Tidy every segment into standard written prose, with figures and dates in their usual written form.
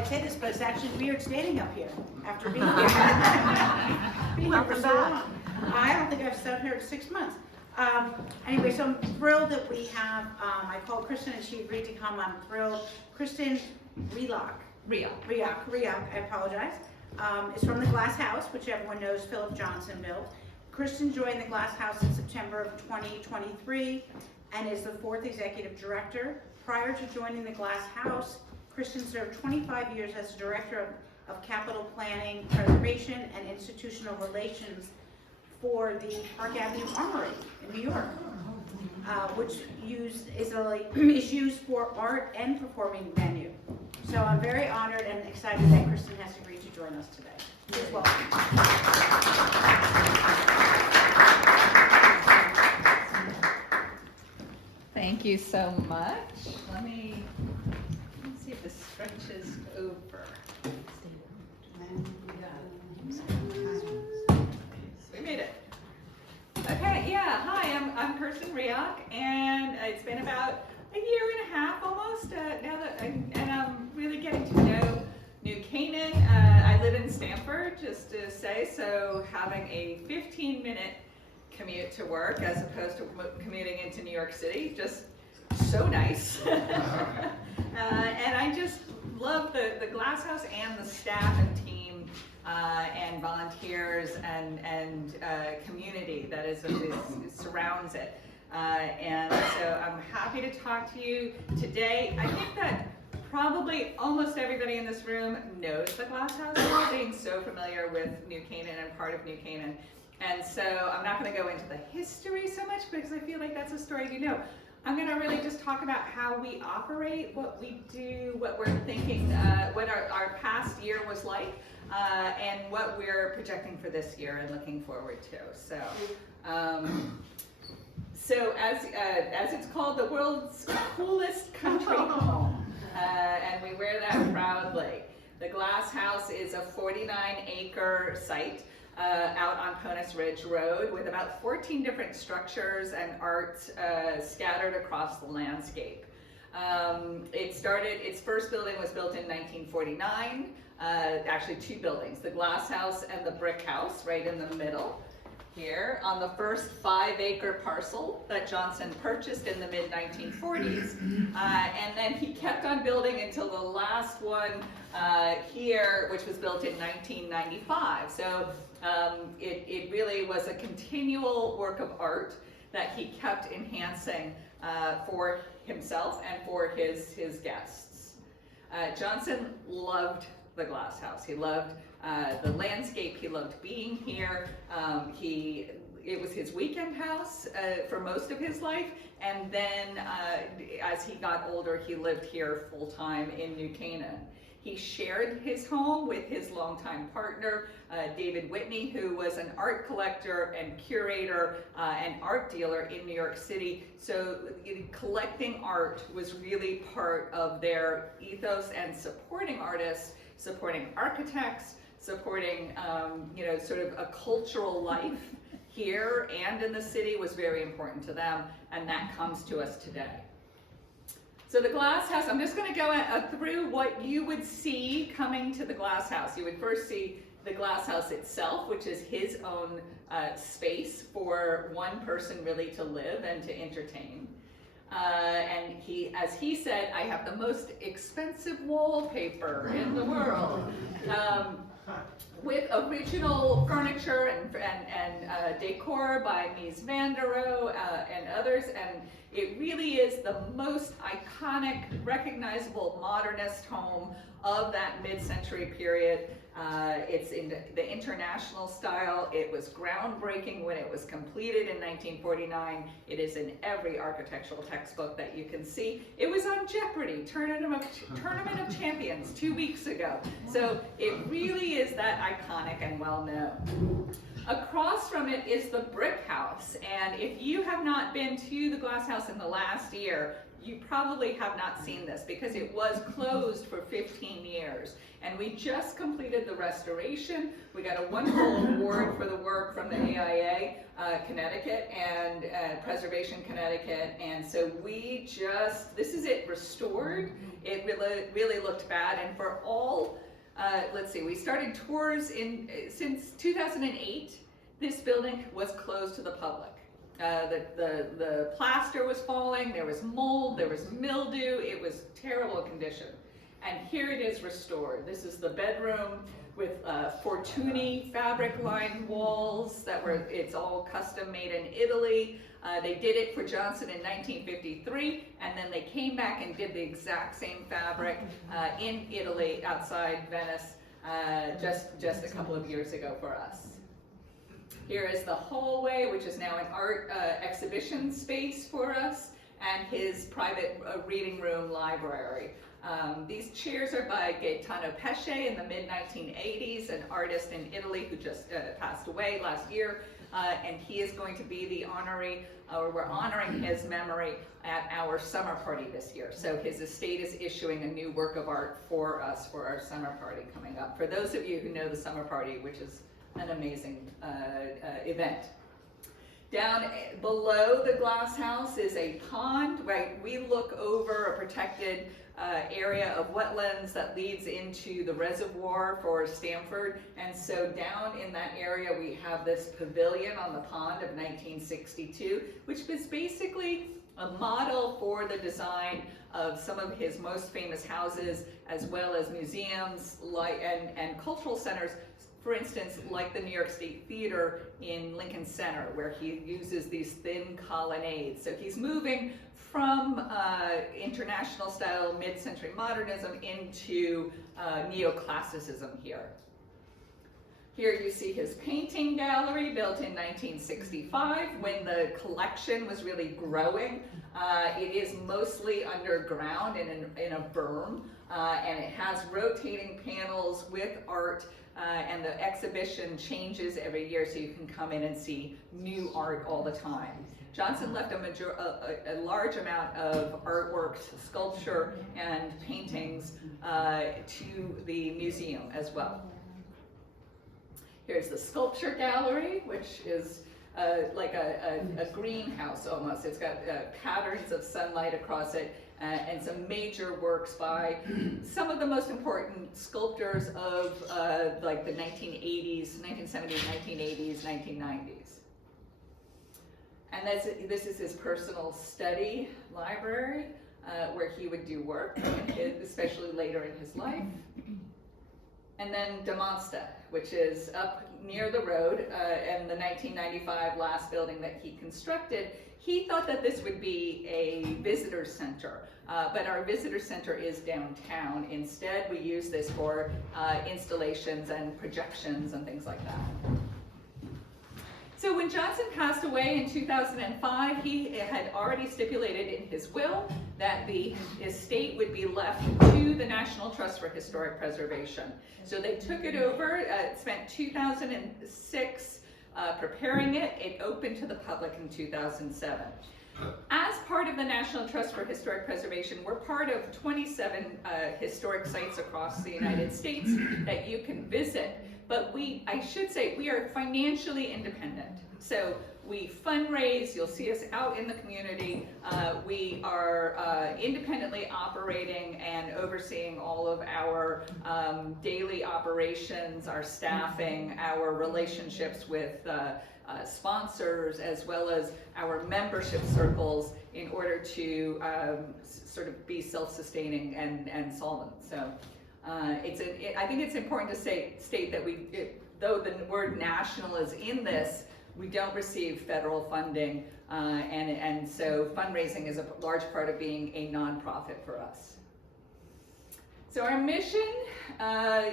I'd say this, but it's actually weird standing up here after being here. Being here for so long. I don't think I've sat here in 6 months. Anyway, so I'm thrilled that we have, I called Kristen and she agreed to come. I'm thrilled. Kristen Roech, I apologize, is from the Glass House, which everyone knows Philip Johnson built. Kristen joined the Glass House in September of 2023 and is the 4th executive director. Prior to joining the Glass House, Kristen served 25 years as director of capital planning, preservation, and institutional relations for the Park Avenue Armory in New York, which is used for art and performing venue. So I'm very honored and excited that Kristen has agreed to join us today. Please welcome. Thank you so much. Let me see if this stretches over. We made it. Okay, yeah, hi, I'm Kirsten Roech, and it's been about a year and a half almost now that I'm really getting to know New Canaan. I live in Stamford, just to say, so having a 15-minute commute to work as opposed to commuting into New York City, just so nice. And I just love the Glass House and the staff and team and volunteers and community that surrounds it. And so I'm happy to talk to you today. I think that probably almost everybody in this room knows the Glass House, being so familiar with New Canaan and part of New Canaan. And so I'm not going to go into the history so much because I feel like that's a story you know. I'm going to really just talk about how we operate, what we do, what we're thinking, what our past year was like, and what we're projecting for this year and looking forward to. So as it's called, the world's coolest country home, and we wear that proudly. The Glass House is a 49-acre site out on Ponus Ridge Road with about 14 different structures and art scattered across the landscape. Its first building was built in 1949, actually 2 buildings, the Glass House and the Brick House right in the middle here on the first 5-acre parcel that Johnson purchased in the mid-1940s. And then he kept on building until the last one here, which was built in 1995. So it really was a continual work of art that he kept enhancing for himself and for his guests. Johnson loved the Glass House. He loved the landscape. He loved being here. It was his weekend house for most of his life, and then as he got older, he lived here full time in New Canaan. He shared his home with his longtime partner, David Whitney, who was an art collector and curator and art dealer in New York City. So collecting art was really part of their ethos, and supporting artists, supporting architects, supporting sort of a cultural life here and in the city was very important to them, and that comes to us today. So the Glass House, I'm just going to go through what you would see coming to the Glass House. You would first see the Glass House itself, which is his own space for one person really to live and to entertain. And as he said, I have the most expensive wallpaper in the world. With original furniture and decor by Mies van der Rohe and others, and it really is the most iconic, recognizable modernist home of that mid-century period. It's in the international style. It was groundbreaking when it was completed in 1949. It is in every architectural textbook that you can see. It was on Jeopardy! Tournament of Champions 2 weeks ago. So it really is that iconic and well known. Across from it is the Brick House, and if you have not been to the Glass House in the last year, you probably have not seen this because it was closed for 15 years. And we just completed the restoration. We got a wonderful award for the work from the AIA, Connecticut, and Preservation Connecticut. And so this is it restored. It really looked bad. And for all, let's see, we started tours since 2008. This building was closed to the public. The plaster was falling, there was mold, there was mildew, it was terrible condition. And here it is restored. This is the bedroom with Fortuny fabric-lined walls it's all custom made in Italy. They did it for Johnson in 1953, and then they came back and did the exact same fabric in Italy outside Venice just a couple of years ago for us. Here is the hallway, which is now an art exhibition space for us, and his private reading room library. These chairs are by Gaetano Pesce in the mid-1980s, an artist in Italy who just passed away last year, and he is going to be the honoree, or we're honoring his memory at our summer party this year. So his estate is issuing a new work of art for us for our summer party coming up. For those of you who know the summer party, which is an amazing event. Down below the glass house is a pond, right? We look over a protected area of wetlands that leads into the reservoir for Stamford. And so down in that area, we have this pavilion on the pond of 1962, which is basically a model for the design of some of his most famous houses, as well as museums and cultural centers. For instance, like the New York State Theater in Lincoln Center, where he uses these thin colonnades. So he's moving from international style mid-century modernism into neoclassicism here. Here you see his painting gallery, built in 1965, when the collection was really growing. It is mostly underground in a berm, and it has rotating panels with art, and the exhibition changes every year, so you can come in and see new art all the time. Johnson left a large amount of artworks, sculpture, and paintings to the museum as well. Here's the sculpture gallery, which is like a greenhouse almost. It's got patterns of sunlight across it, and some major works by some of the most important sculptors of like the 1980s, 1970s, 1980s, 1990s. And this is his personal study library, where he would do work, especially later in his life. And then Demonsta, which is up near the road, and the 1995 last building that he constructed. He thought that this would be a visitor center, but our visitor center is downtown. Instead, we use this for installations and projections and things like that. So when Johnson passed away in 2005, he had already stipulated in his will that the estate would be left to the National Trust for Historic Preservation. So they took it over, spent 2006 preparing it. It opened to the public in 2007. As part of the National Trust for Historic Preservation, we're part of 27 historic sites across the United States that you can visit. But I should say, we are financially independent. So we fundraise, you'll see us out in the community. We are independently operating and overseeing all of our daily operations, our staffing, our relationships with sponsors, as well as our membership circles, in order to sort of be self-sustaining and solvent. So. I think it's important to state that though the word national is in this, we don't receive federal funding, and so fundraising is a large part of being a nonprofit for us. So our mission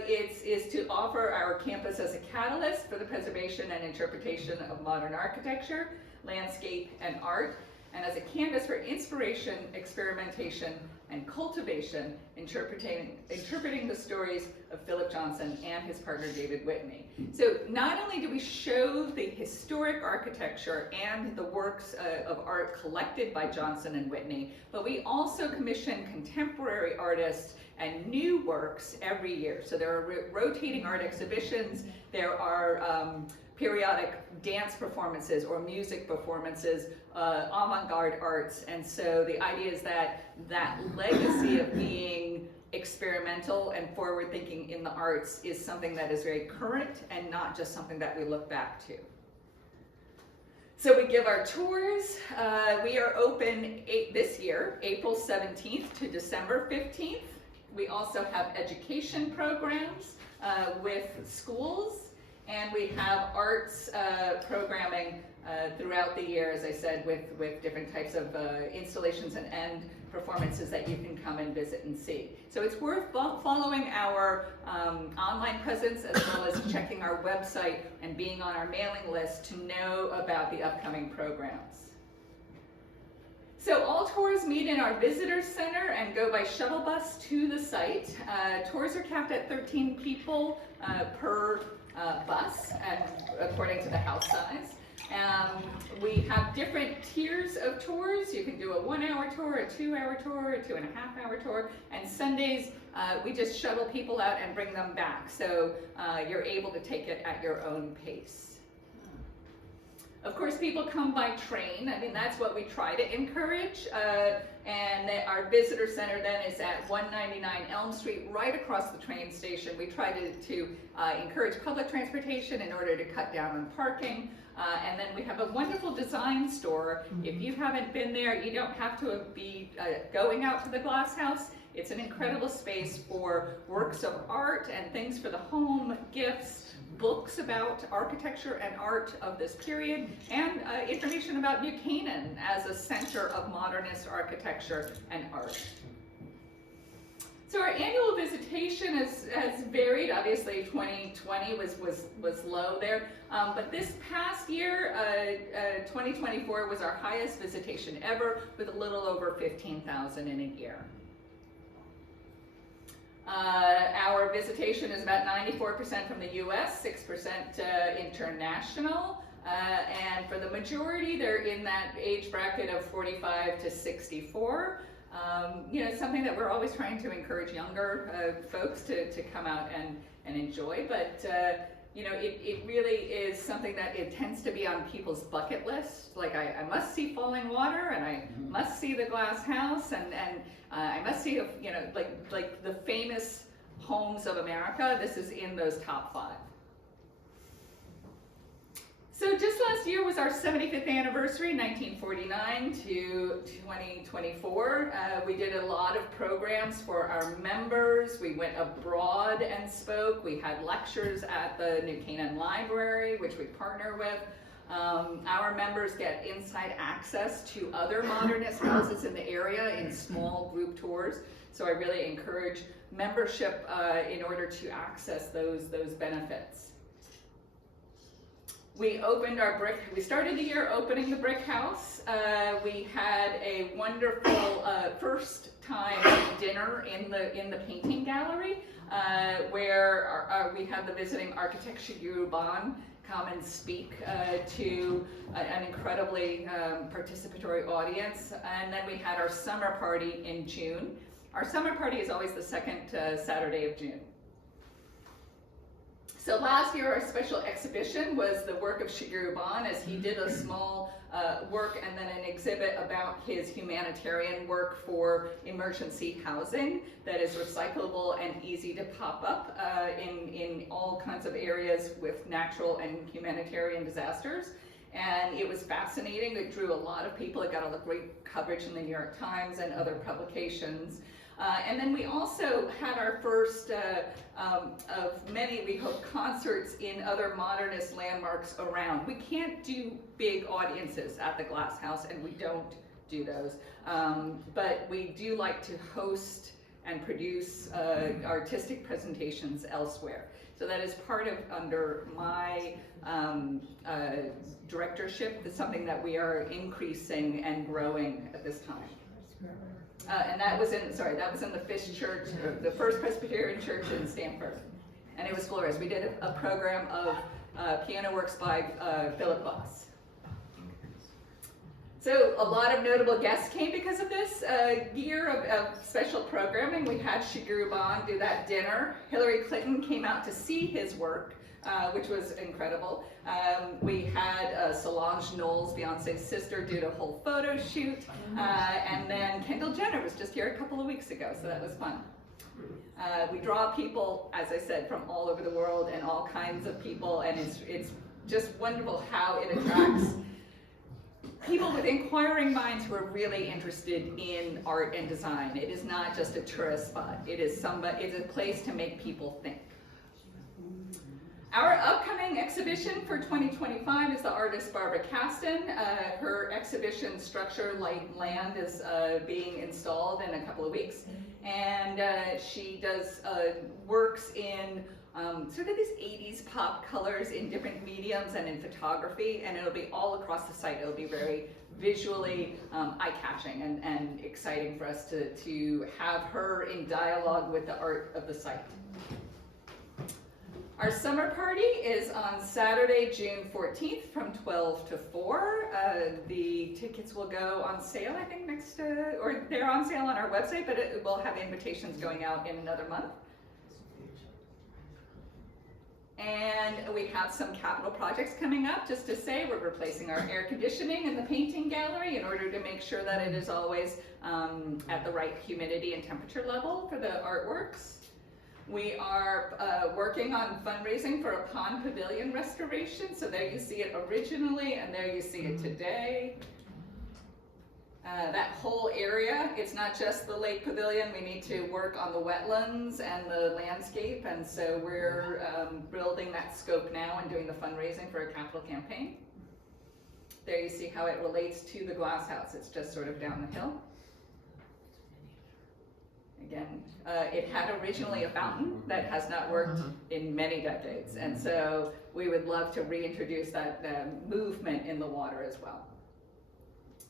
is to offer our campus as a catalyst for the preservation and interpretation of modern architecture, landscape, and art. and as a canvas for inspiration, experimentation, and cultivation, interpreting the stories of Philip Johnson and his partner David Whitney. So not only do we show the historic architecture and the works of art collected by Johnson and Whitney, but we also commission contemporary artists and new works every year. So there are rotating art exhibitions, there are periodic dance performances or music performances, avant-garde arts, and so the idea is that that legacy of being experimental and forward-thinking in the arts is something that is very current and not just something that we look back to. So we give our tours. We are open this year, April 17th to December 15th. We also have education programs with schools, and we have arts programming throughout the year, as I said, with different types of installations and performances that you can come and visit and see. So it's worth following our online presence as well as checking our website and being on our mailing list to know about the upcoming programs. So all tours meet in our visitor center and go by shuttle bus to the site. Tours are capped at 13 people per bus, and according to the house size. We have different tiers of tours. You can do a 1-hour tour, a 2-hour tour, a 2.5-hour tour, and Sundays we just shuttle people out and bring them back. So you're able to take it at your own pace. Of course, people come by train. I mean, that's what we try to encourage. And our visitor center then is at 199 Elm Street, right across the train station. We try to encourage public transportation in order to cut down on parking. And then we have a wonderful design store. If you haven't been there, you don't have to be going out to the Glass House. It's an incredible space for works of art and things for the home, gifts, books about architecture and art of this period, and information about New Canaan as a center of modernist architecture and art. So our annual visitation has varied. Obviously 2020 was low there, but this past year, 2024 was our highest visitation ever, with a little over 15,000 in a year. Our visitation is about 94% from the US, 6% international, and for the majority, they're in that age bracket of 45 to 64. You know, something that we're always trying to encourage younger folks to come out and enjoy, but you know, it really is something that it tends to be on people's bucket list. Like, I must see Falling Water, and I must see the Glass House, and I must see, you know, like the famous homes of America. This is in those top 5. So just last year was our 75th anniversary, 1949 to 2024. We did a lot of programs for our members. We went abroad and spoke. We had lectures at the New Canaan Library, which we partner with. Our members get inside access to other modernist houses in the area in small group tours. So I really encourage membership in order to access those benefits. We started the year opening the brick house. We had a wonderful first time dinner in the painting gallery where we had the visiting architect Shigeru Ban come and speak to an incredibly participatory audience. And then we had our summer party in June. Our summer party is always the second Saturday of June. So last year our special exhibition was the work of Shigeru Ban, as he did a small work and then an exhibit about his humanitarian work for emergency housing that is recyclable and easy to pop up in all kinds of areas with natural and humanitarian disasters. And it was fascinating. It drew a lot of people. It got a lot of great coverage in the New York Times and other publications. And then we also had our first of many, we hope, concerts in other modernist landmarks around. We can't do big audiences at the Glass House, and we don't do those. But we do like to host and produce artistic presentations elsewhere. So that is part of, under my directorship, it's something that we are increasing and growing at this time. And that was in the Fish Church, the First Presbyterian Church in Stamford. And it was glorious. We did a program of piano works by Philip Glass. So a lot of notable guests came because of this year of special programming. We had Shigeru Ban do that dinner. Hillary Clinton came out to see his work, which was incredible. We had Solange Knowles, Beyonce's sister, do a whole photo shoot. And then Kendall Jenner was just here a couple of weeks ago, so that was fun. We draw people, as I said, from all over the world and all kinds of people, and it's just wonderful how it attracts people with inquiring minds who are really interested in art and design. It is not just a tourist spot. It's a place to make people think. Our upcoming exhibition for 2025 is the artist Barbara Kasten. Her exhibition Structure, Light, Land is being installed in a couple of weeks. And she does works in sort of these 80s pop colors in different mediums and in photography, and it'll be all across the site. It'll be very visually eye-catching and exciting for us to have her in dialogue with the art of the site. Our summer party is on Saturday, June 14th from 12 to 4. The tickets will go on sale, I think, or they're on sale on our website, but it will have invitations going out in another month. And we have some capital projects coming up. Just to say, we're replacing our air conditioning in the painting gallery in order to make sure that it is always at the right humidity and temperature level for the artworks. We are working on fundraising for a pond pavilion restoration. So there you see it originally, and there you see it today. That whole area, it's not just the lake pavilion. We need to work on the wetlands and the landscape, and so we're building that scope now and doing the fundraising for a capital campaign. There you see how it relates to the glass house. It's just sort of down the hill. Again, it had originally a fountain that has not worked in many decades, and so we would love to reintroduce that movement in the water as well.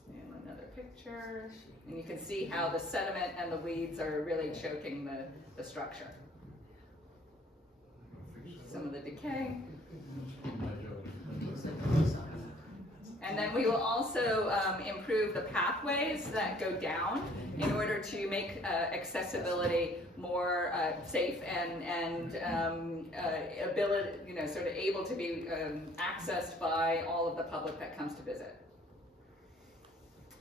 And another picture, and you can see how the sediment and the weeds are really choking the structure. Some of the decay. And then we will also improve the pathways that go down in order to make accessibility more safe and ability, sort of able to be accessed by all of the public that comes to visit.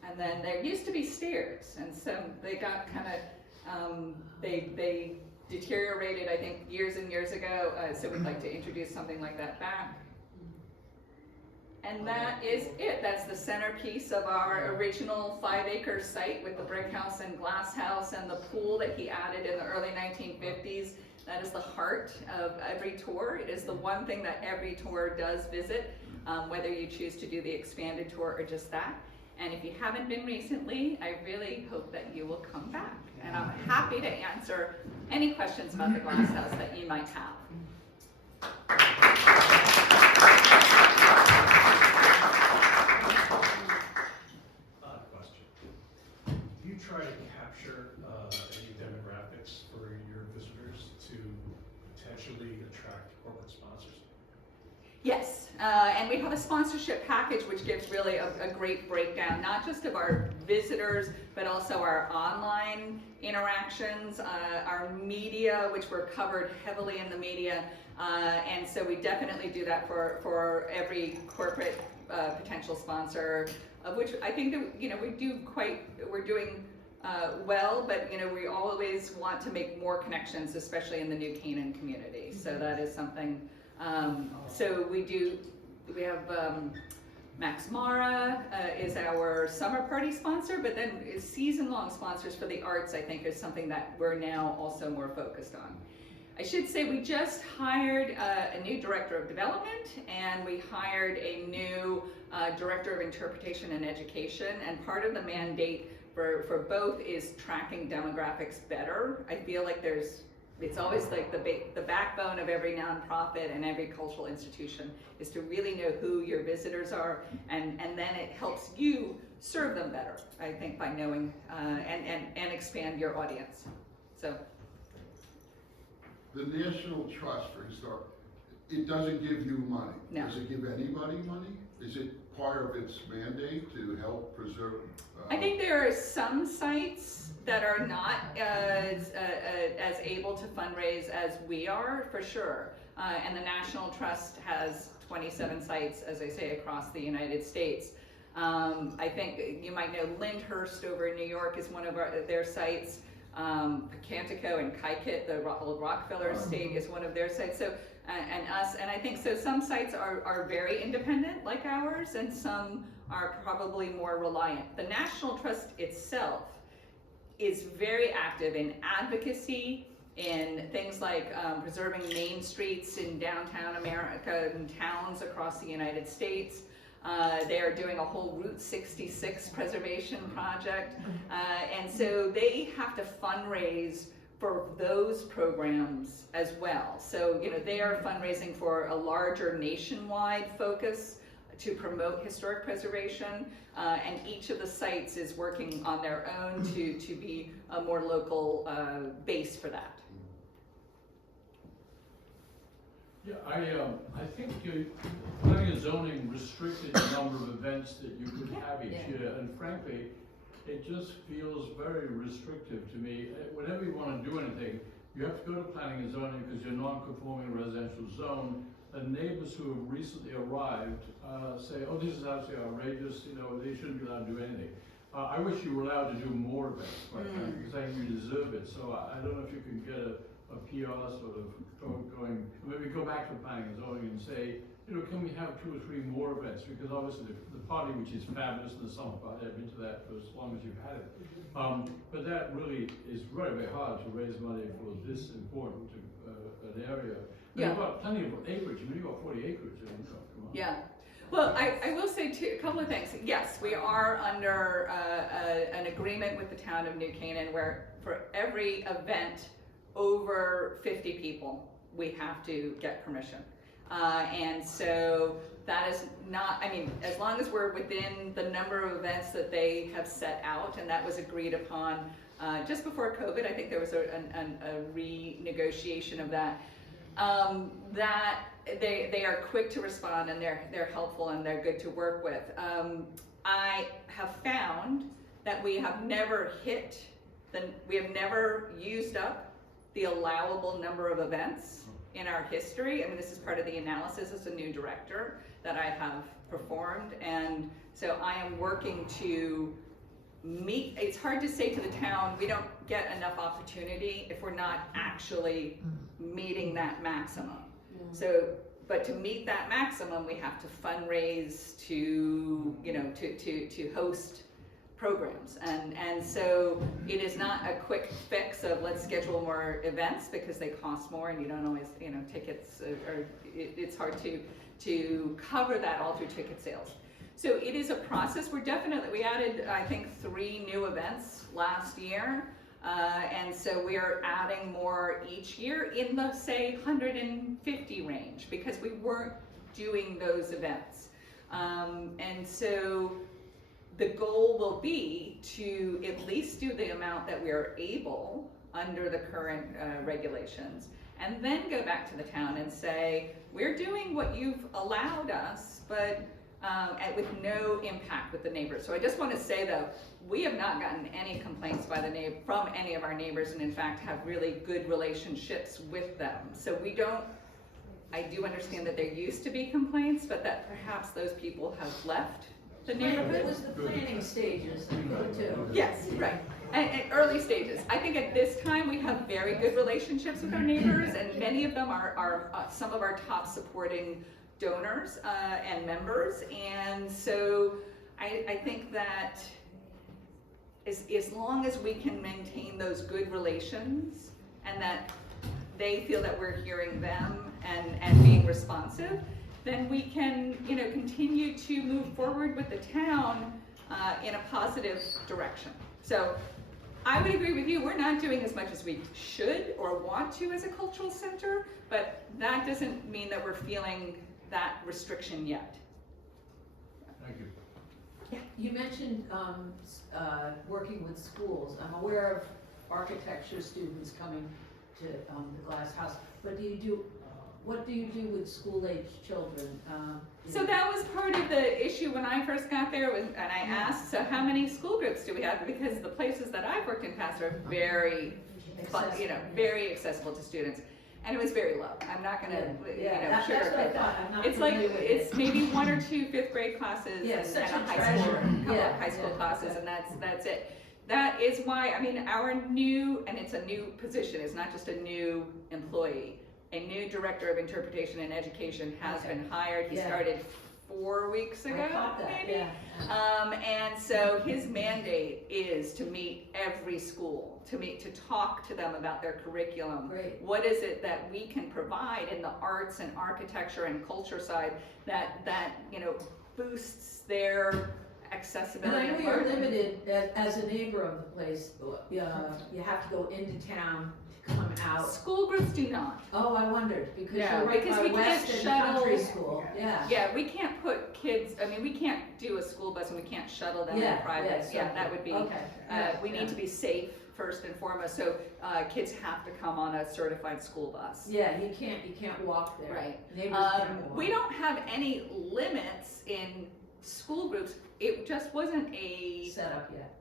And then there used to be stairs, and so they got kind of, they deteriorated, I think, years and years ago, so we'd like to introduce something like that back. And that is it. That's the centerpiece of our original 5-acre site with the brick house and glass house and the pool that he added in the early 1950s. That is the heart of every tour. It is the one thing that every tour does visit, whether you choose to do the expanded tour or just that. And if you haven't been recently, I really hope that you will come back. And I'm happy to answer any questions about the glass house that you might have. Try to capture any demographics for your visitors to potentially attract corporate sponsors? Yes, and we have a sponsorship package which gives really a great breakdown, not just of our visitors, but also our online interactions, our media, which we're covered heavily in the media, and so we definitely do that for every corporate potential sponsor, of which I think that, we're doing well, but we always want to make more connections, especially in the new Canaan community. So that is something. So we have Max Mara is our summer party sponsor, but then season-long sponsors for the arts, I think, is something that we're now also more focused on. I should say we just hired a new director of development, and we hired a new director of interpretation and education, and part of the mandate for both is tracking demographics better. I feel like there's it's always like the backbone of every nonprofit and every cultural institution is to really know who your visitors are, and then it helps you serve them better, I think, by knowing and expand your audience. So The National Trust for Historic, it doesn't give you money. No. Does it give anybody money? Is it part of its mandate to help preserve? I think there are some sites that are not as able to fundraise as we are, for sure. And the National Trust has 27 sites, as I say, across the United States. I think you might know Lyndhurst over in New York is one of their sites. Pocantico and Kaikit, the old Rockefeller estate, is one of their sites. So, and us, and I think so. Some sites are very independent, like ours, and some are probably more reliant. The National Trust itself is very active in advocacy, in things like preserving main streets in downtown America and towns across the United States. They are doing a whole Route 66 preservation project, and so they have to fundraise for those programs as well. So, you know, they are fundraising for a larger nationwide focus to promote historic preservation, and each of the sites is working on their own to be a more local base for that. Yeah, I think planning and zoning restricted the number of events that you could have each year, and frankly, it just feels very restrictive to me. Whenever you want to do anything, you have to go to planning and zoning because you're non-conforming residential zone, and neighbors who have recently arrived say, oh, this is absolutely outrageous, you know, they shouldn't be allowed to do anything. I wish you were allowed to do more events, quite frankly, because I think you deserve it. So I don't know if you can get a PR sort of going, maybe go back to planning and zoning and say, you know, can we have 2 or 3 more events? Because obviously the party, which is fabulous, and the summer party, I've been to that for as long as you've had it. But that really is very, very hard to raise money for this important an area. Yeah. You've got plenty of acreage. I mean, you've got 40 acres. You know, come on. Yeah. Well, I will say a couple of things. Yes, we are under an agreement with the town of New Canaan where for every event over 50 people, we have to get permission. And so that is not, I mean, as long as we're within the number of events that they have set out, and that was agreed upon just before COVID. I think there was a renegotiation of that. That they are quick to respond, and they're helpful, and they're good to work with. I have found that we have never used up the allowable number of events in our history. I mean, this is part of the analysis as a new director that I have performed, and so I am working to meet. It's hard to say to the town, we don't get enough opportunity if we're not actually meeting that maximum. So, but to meet that maximum, we have to fundraise to, you know, to host programs, and so it is not a quick fix of let's schedule more events because they cost more, and you don't always, you know, tickets or it's hard to cover that all through ticket sales. So it is a process. We added, I think, 3 new events last year, and so we are adding more each year in the, say, 150 range because we weren't doing those events, and so the goal will be to at least do the amount that we are able under the current regulations, and then go back to the town and say, we're doing what you've allowed us, but with no impact with the neighbors. So I just want to say, though, we have not gotten any complaints from any of our neighbors, and in fact have really good relationships with them. So we don't, I do understand that there used to be complaints, but that perhaps those people have left the neighborhood. It was the planning stages, too. Yes, right. And early stages. I think at this time we have very good relationships with our neighbors, and many of them are some of our top supporting donors and members. And so I think that as long as we can maintain those good relations and that they feel that we're hearing them and being responsive, then we can, you know, continue to move forward with the town in a positive direction. So I would agree with you, we're not doing as much as we should or want to as a cultural center, but that doesn't mean that we're feeling that restriction yet. Thank you. You mentioned working with schools. I'm aware of architecture students coming to the Glass House, but what do you do with school-aged children? So that was part of the issue when I first got there, and I asked, so how many school groups do we have? Because the places that I've worked in past are very, very accessible to students. And it was very low. I'm not gonna, that's what I sugarcoat thought. that. I'm not It's like, familiar with it's maybe 1 or 2 fifth grade classes Yeah, and such a a high school, treasure. couple Yeah, of high school yeah, classes, okay. and that's it. That is why, I mean, our new, and it's a new position, it's not just a new employee. A new director of interpretation and education has Okay. been hired. He Yeah. started 4 weeks ago, I caught that, maybe. yeah. And so his mandate is to meet every school, to talk to them about their curriculum. Great. What is it that we can provide in the arts and architecture and culture side that boosts their And accessibility I know and you're learning? limited as a neighbor of the place. You have to go into town to come out. School groups do not. Oh, I wondered, because No, you're right because by we can't West and shuttle- Country School. Yeah. Yeah, we can't put kids, I mean, we can't do a school bus and we can't shuttle them in Yeah, private. so- Yeah, that would be, Okay. Yeah, we need to be safe first and foremost, so kids have to come on a certified school bus. Yeah, you can't walk there. Right. Neighbors can't walk. We don't have any limits in school groups. It just wasn't Set up yet.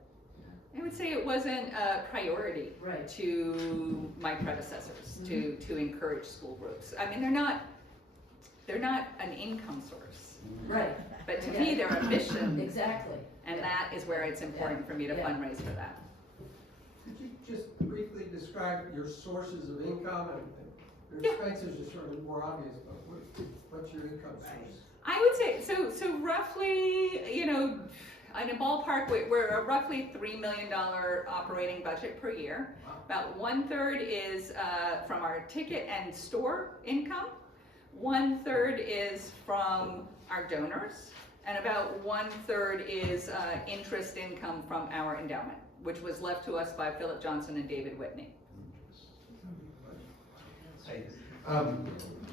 I would say it wasn't a priority Right. to my predecessors to encourage school groups. I mean, they're not an income source, Right. but to me, they're a mission. Exactly. And that is where it's important for me to Yeah. fundraise for that. Could you just briefly describe your sources of income and Yeah. your expenses are sort of more obvious, but what's your income source? I would say, so roughly, in a ballpark, we're a roughly $3 million operating budget per year. About 1/3 is from our ticket and store income. 1/3 is from our donors. And about 1/3 is interest income from our endowment, which was left to us by Philip Johnson and David Whitney. Hey,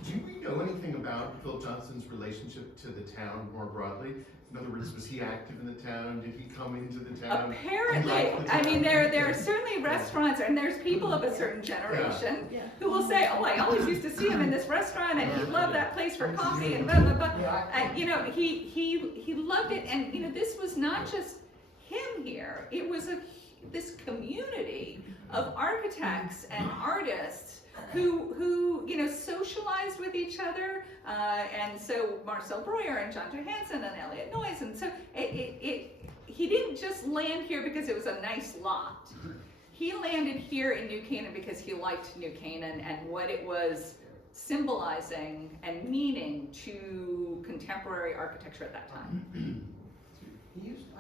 do we know anything about Phil Johnson's relationship to the town more broadly? In other words, was he active in the town? Did he come into the town? Apparently, Like the I mean, town? there are certainly restaurants, and there's people of a certain generation who will say, "Oh, I always used to see him in this restaurant, and he loved that place for coffee, and blah blah blah." He loved it, and this was not just him here. It was this community of architects and artists who socialized with each other, and so Marcel Breuer and John Johansson and Elliot Noyes, and so he didn't just land here because it was a nice lot. He landed here in New Canaan because he liked New Canaan and what it was symbolizing and meaning to contemporary architecture at that time.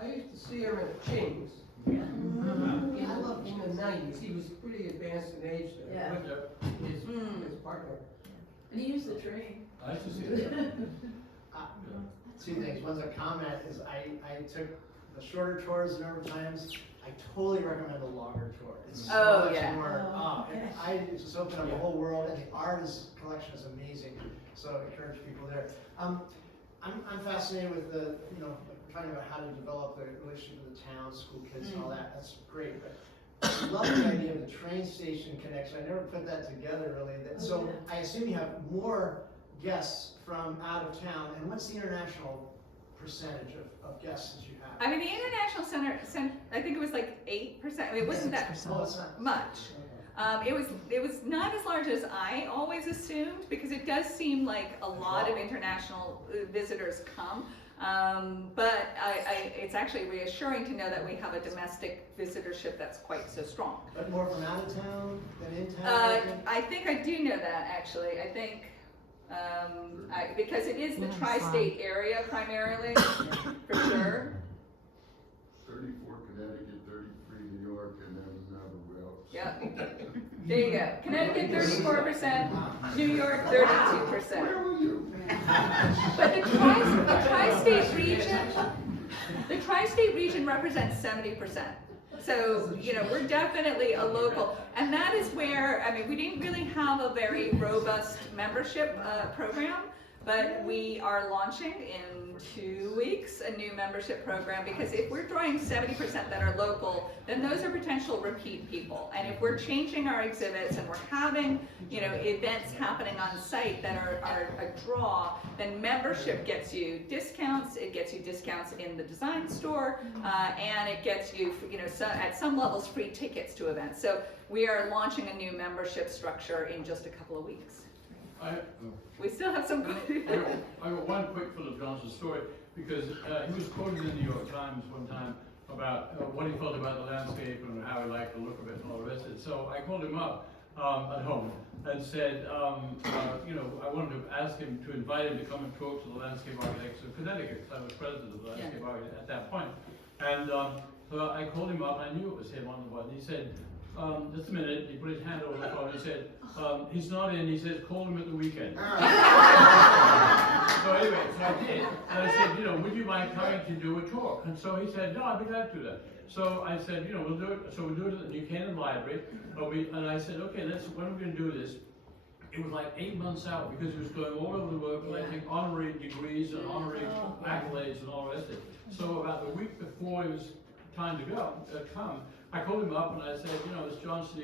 I used to see him at Ching's. In the 90s, he was pretty advanced in age there. Yeah. With his partner. And he used the train. I used to see that. Two things. One's a comment is I took the shorter tours a number of times. I totally recommend the longer tour. It's so much more. It just opened up a whole world, and the artist collection is amazing. So I encourage people there. I'm fascinated with the talking about how to develop the relationship with the town, school kids, and all that. That's great. But I love the idea of the train station connection. I never put that together really. So I assume you have more guests from out of town. And what's the international percentage of guests that you have? I mean, the International Center, I think it was like 8%. I mean, it wasn't that Oh, it's not much. It was not as large as I always assumed, because it does seem like a lot of international visitors come. But it's actually reassuring to know that we have a domestic visitorship that's quite so strong. But more from out of town than in town? I think I do know that, actually. I think, because it is the tri-state area primarily, for sure. 34 Connecticut, 33 New York, and then everywhere else. Yep. There you go. Connecticut 34%, New York 32%. Where were you? But the tri-state region represents 70%. So, you know, we're definitely a local, and that is where, I mean, we didn't really have a very robust membership program, but we are launching in 2 weeks a new membership program, because if we're drawing 70% that are local, then those are potential repeat people. And if we're changing our exhibits and we're having, you know, events happening on site that are a draw, then membership gets you discounts, it gets you discounts in the design store, and it gets you, you know, at some levels, free tickets to events. So we are launching a new membership structure in just a couple of weeks. We still have some. I got one quick Philip Johnson story, because he was quoted in the New York Times one time about what he felt about the landscape and how he liked the look of it and all the rest of it. So I called him up at home and said, you know, I wanted to ask him to invite him to come and talk to the landscape architects of Connecticut, because I was president of the landscape architect at that point. And so I called him up, and I knew it was him on the button. He said, just a minute, he put his hand over the phone, he said, he's not in, he says, call him at the weekend. So anyway, so I did, and I said, you know, would you mind coming to do a talk? And so he said, no, I'd be glad to do that. So I said, you know, we'll do it, so we'll do it at the New Canaan Library, and I said, okay, when are we gonna do this? It was like 8 months out, because he was going all over the world collecting honorary degrees and honorary accolades and all the rest of it. So about the week before it was time to come, I called him up and I said, you know, Mr. Johnson,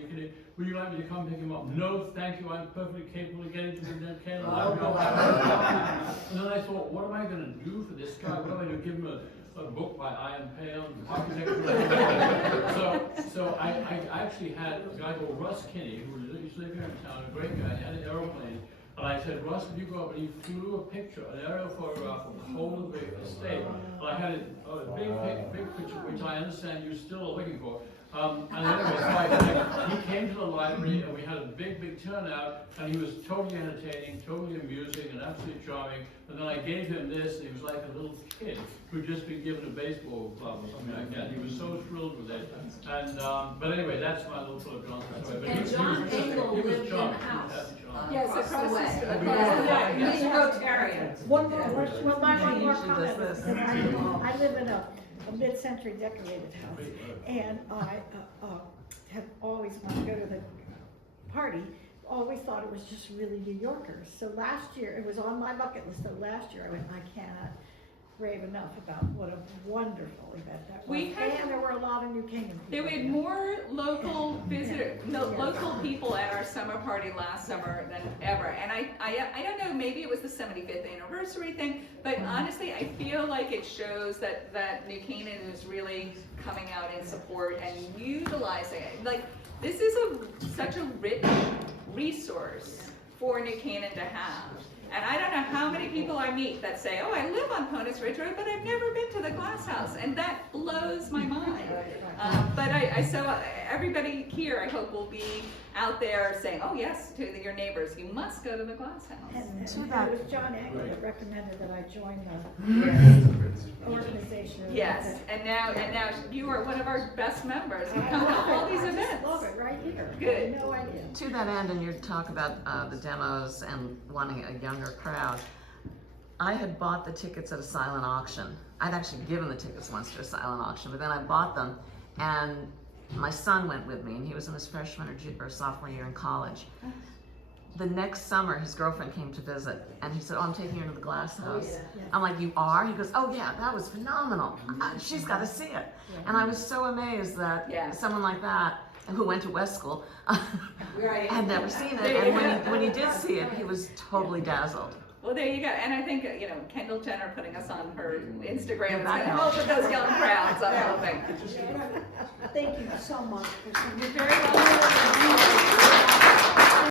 would you like me to come pick him up? No, thank you, I'm perfectly capable of getting to the Canaan Library. And then I thought, what am I going to do for this guy? What am I going to give him a book by Ian Pale, architecture? So I actually had a guy called Russ Kinney, who used to live here in town, a great guy. He had an aeroplane. And I said, Russ, would you go up? And he flew a picture, an aerial photograph of the whole of the estate. And I had a big picture, which I understand you still are looking for. And anyway, so he came to the library, and we had a big turnout, and he was totally entertaining, totally amusing, and absolutely charming. And then I gave him this, and he was like a little kid who'd just been given a baseball glove or something like that. He was so thrilled with it. And but anyway, that's my little Philip Johnson story. But And John Engel lived in the house. Yes, across the way. He's a Rotarian. One more comment. I live in a mid-century decorated house, and I have always wanted to go to the party, always thought it was just really New Yorkers. So last year, it was on my bucket list, so last year I went, I cannot rave enough about what a wonderful event that was. And there were a lot of New Canaan people. There were more local visitors, local people at our summer party last summer than ever. And I don't know, maybe it was the 75th anniversary thing, but honestly, I feel like it shows that New Canaan is really coming out in support and utilizing it. Like, this is such a rich resource for New Canaan to have. And I don't know how many people I meet that say, oh, I live on Ponus Ridge Road, but I've never been to the glass house. And that blows my mind. But so everybody here, I hope, will be out there saying, oh, yes, to your neighbors, you must go to the glass house. And it was John Engel that recommended that I join the organization. Yes, and now you are one of our best members. You come to all these events. I love it right here. Good. I had no idea. To that end, and your talk about the demos and wanting a younger crowd, I had bought the tickets at a silent auction. I'd actually given the tickets once to a silent auction, but then I bought them, and my son went with me, and he was in his freshman or sophomore year in college. The next summer, his girlfriend came to visit, and he said, oh, I'm taking her to the glass house. Yeah. I'm like, you are? He goes, oh yeah, that was phenomenal. She's got to see it. And I was so amazed that someone like that, who went to West School, had never seen it, and when he did see it, he was totally dazzled. Well, there you go. And I think, Kendall Jenner putting us on her Instagram is going to help with those young crowds, I'm hoping. Thank you so much for You're very welcome.